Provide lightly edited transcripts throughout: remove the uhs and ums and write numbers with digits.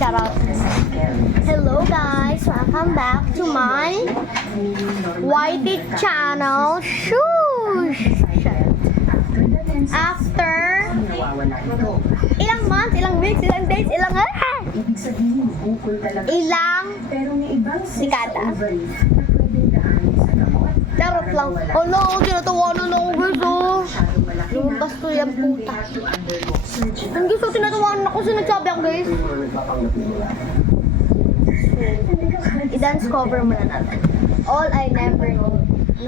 Charot. Hello guys, welcome back to my YT channel. Shush! After ilang months, ilang weeks, ilang days, ilang dekada. Charot lang. Oh no, tinatawanan ako guys oh. Lumabas ko yung puta. Ang gusto, tinatawanan ako sa nagsabi ako guys. I-dance cover muna natin. All I Never Knew.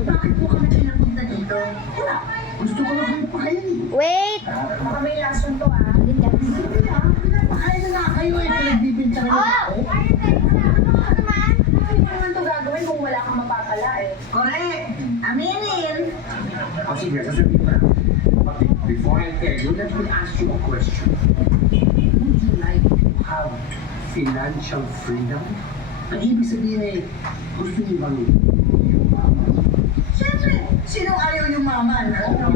Bakit mo kami pinapunta dito? Wala. Gusto ko lang kayo pakain. Wait! Baka may lason to ah. Hindi ah. Pinapakain na nga kayo eh. Pinagbibintangan niyo ako. Hindi naman ito gagawin kung wala kang mapapala eh. Correct! Aminin! O sige, sasabihin ko na. But before I tell you, let me ask you a question. Would you like to have financial freedom? Ang ibig sabihin eh, gusto niyo bang Siyempre, sinong ayaw yung mama, no?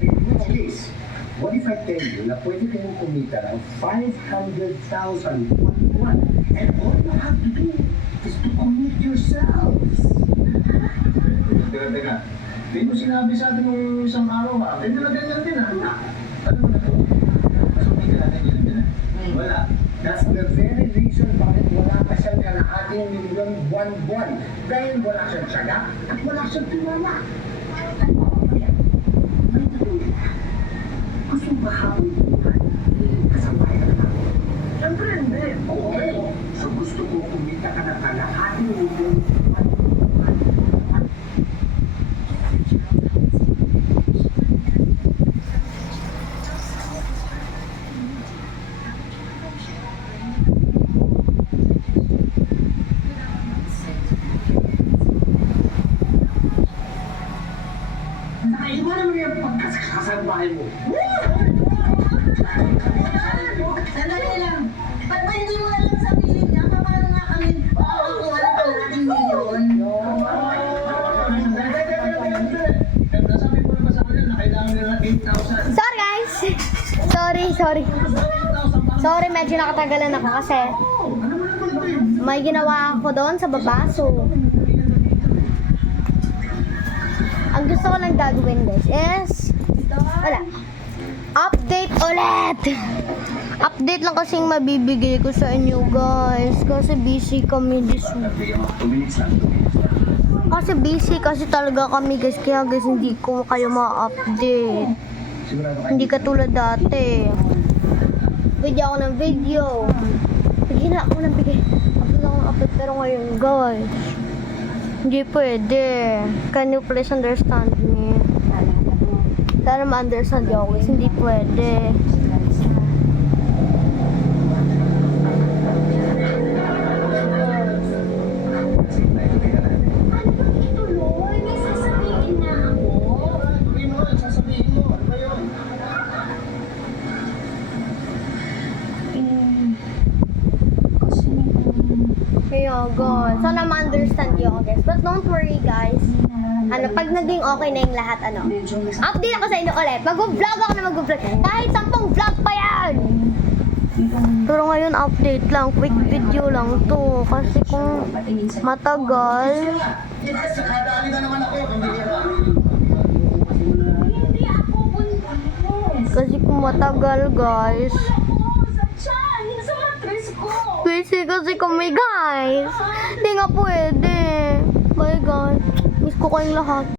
in which case, what if I tell you na pwede kayong kumita ng 500,000 buwan and all you have to do is to commit yourselves? Teka. Hindi mo sinabi sa atin nung isang araw ha. Eh, ganyan din ha. Ano mo na to? Masumay ka natin yun din ha. Wala. That's the very reason bakit wala ka siyang kalahating milyon buwan-buwan. Dahil wala siyang tiyaga at wala siyang tiwala. May tuloy na. Gusto mo ba habang buwan? Kasabay ka na. Siyempre hindi. Okay. So gusto ko kumita ka ng kalahating milyon buwan-buwan. Nakaiwan naman yung pagkasabahay mo. Sandali lang. Ba't ba hindi mo alam sabihin niya? Paano nga kami makakuha ng kalating milyon? Nasabi ko naman sa kanila na kailangan nila ng 8,000. Sorry guys! Sorry. Sorry, medyo nakatagalan ako kasi may ginawa ako doon sa baba. So, ang gusto ko lang gagawin guys is wala. Update ulit! Update lang kasing mabibigay ko sa inyo guys. Kasi busy kami this week. Kasi talaga kami guys. Kaya guys hindi ko kayo ma-update. Hindi katulad dati. Video ako ng video. Bigyan na ako ng bigay. Upload ako ng upload. Pero ngayon guys, hindi pwede. Can you please understand me? Sana ma-understand niyo ako guys. Hindi pwede. Tuloy, may sasabihin na ako. Sasabihin mo. Ano ba yun? Kaya guys, sana ma-understand niyo ako guys. But don't worry guys. Pag naging okay na yung lahat, update ako sa inyo ulit. Mag-vlog ako na mag-vlog. Kahit 10 vlog pa yan! Pero ngayon update lang, quick video lang to. Kasi kung matagal, Sakadali na naman ako. Hindi ako buntis. kasi kung matagal guys, Sa tiyan, sa matres ko. busy kasi kami guys. Hindi nga pwede. Bye guys. Miss ko kayong lahat.